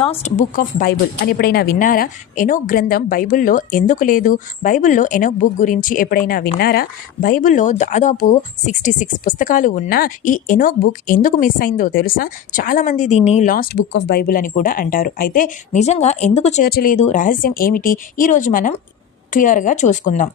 Last book of Bible అని ఎప్పుడైనా విన్నారా? ఎనోక్ గ్రంథం బైబిల్లో ఎందుకు లేదు? బైబిల్లో ఎనోక్ బుక్ గురించి ఎప్పుడైనా విన్నారా? బైబిల్లో దాదాపు 66 పుస్తకాలు ఉన్నా ఈ ఎనోక్ బుక్ ఎందుకు మిస్ అయిందో తెలుసా? చాలామంది దీన్ని లాస్ట్ బుక్ ఆఫ్ బైబిల్ అని కూడా అంటారు. అయితే నిజంగా ఎందుకు చేర్చలేదు? రహస్యం ఏమిటి? ఈరోజు మనం క్లియర్గా చూసుకుందాం.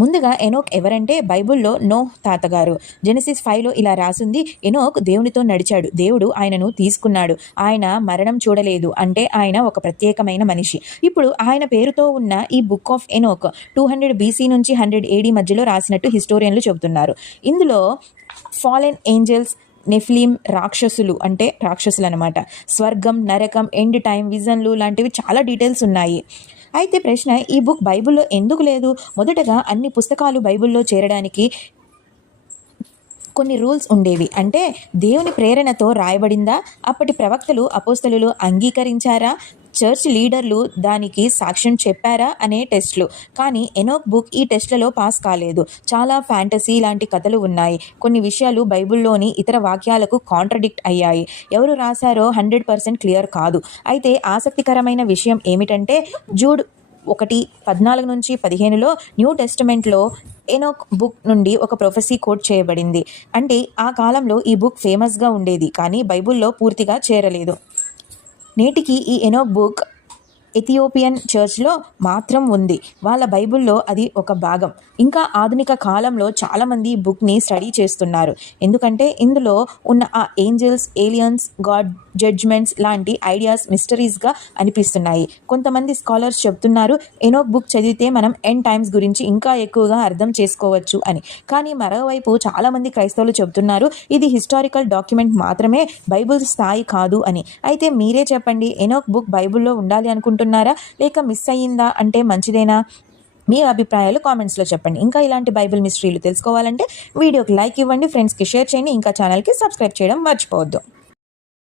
ముందుగా ఎనోక్ ఎవరంటే బైబిల్లో నోహ్ తాతగారు. జెనసిస్ 5లో ఇలా రాసింది, ఎనోక్ దేవునితో నడిచాడు, దేవుడు ఆయనను తీసుకున్నాడు, ఆయన మరణం చూడలేదు, అంటే ఆయన ఒక ప్రత్యేకమైన మనిషి. ఇప్పుడు ఆయన పేరుతో ఉన్న ఈ బుక్ ఆఫ్ ఎనోక్ 200 BC నుంచి 100 AD మధ్యలో రాసినట్టు హిస్టోరియన్లు చెబుతున్నారు. ఇందులో ఫాలెన్ ఏంజల్స్, నెఫ్లీం రాక్షసులు అనమాట, స్వర్గం, నరకం, ఎండ్ టైం, విజన్లు లాంటివి చాలా డీటెయిల్స్ ఉన్నాయి. అయితే ప్రశ్న, ఈ బుక్ బైబిల్లో ఎందుకు లేదు? మొదటగా అన్ని పుస్తకాలు బైబిల్లో చేరడానికి కొన్ని రూల్స్ ఉండేవి. అంటే దేవుని ప్రేరణతో రాయబడిందా? అప్పటి ప్రవక్తలు, అపోస్తలులు అంగీకరించారా? చర్చ్ లీడర్లు దానికి సాక్ష్యం చెప్పారా అనే టెస్ట్లు. కానీ ఎనోక్ బుక్ ఈ టెస్ట్లలో పాస్ కాలేదు. చాలా ఫ్యాంటసీ లాంటి కథలు ఉన్నాయి. కొన్ని విషయాలు బైబిల్లోని ఇతర వాక్యాలకు కాంట్రడిక్ట్ అయ్యాయి. ఎవరు రాశారో 100% క్లియర్ కాదు. అయితే ఆసక్తికరమైన విషయం ఏమిటంటే జూడ్ 1:14-15లో న్యూ టెస్టమెంట్లో ఎనోక్ బుక్ నుండి ఒక ప్రొఫెసీ కోట్ చేయబడింది. అంటే ఆ కాలంలో ఈ బుక్ ఫేమస్గా ఉండేది, కానీ బైబిల్లో పూర్తిగా చేరలేదు. నేటికి ఈ ఎనోక్ బుక్ ఎథియోపియన్ చర్చ్లో మాత్రం ఉంది. వాళ్ళ బైబిల్లో అది ఒక భాగం. ఇంకా ఆధునిక కాలంలో చాలామంది ఈ బుక్ని స్టడీ చేస్తున్నారు. ఎందుకంటే ఇందులో ఉన్న ఆ ఏంజల్స్, ఏలియన్స్, గాడ్ జడ్జ్మెంట్స్ లాంటి ఐడియాస్ మిస్టరీస్గా అనిపిస్తున్నాయి. కొంతమంది స్కాలర్స్ చెప్తున్నారు ఎనోక్ బుక్ చదివితే మనం ఎండ్ టైమ్స్ గురించి ఇంకా ఎక్కువగా అర్థం చేసుకోవచ్చు అని. కానీ మరోవైపు చాలామంది క్రైస్తవులు చెప్తున్నారు ఇది హిస్టారికల్ డాక్యుమెంట్ మాత్రమే, బైబిల్ స్థాయి కాదు అని. అయితే మీరే చెప్పండి, ఎనోక్ బుక్ బైబిల్లో ఉండాలి అనుకుంటున్నారా, లేక మిస్ అయ్యిందా అంటే మంచిదేనా? మీ అభిప్రాయాలు కామెంట్స్లో చెప్పండి. ఇంకా ఇలాంటి బైబిల్ మిస్టరీలు తెలుసుకోవాలంటే వీడియోకి లైక్ ఇవ్వండి, ఫ్రెండ్స్కి షేర్ చేయండి, ఇంకా ఛానల్కి సబ్స్క్రైబ్ చేయడం మర్చిపోవద్దు.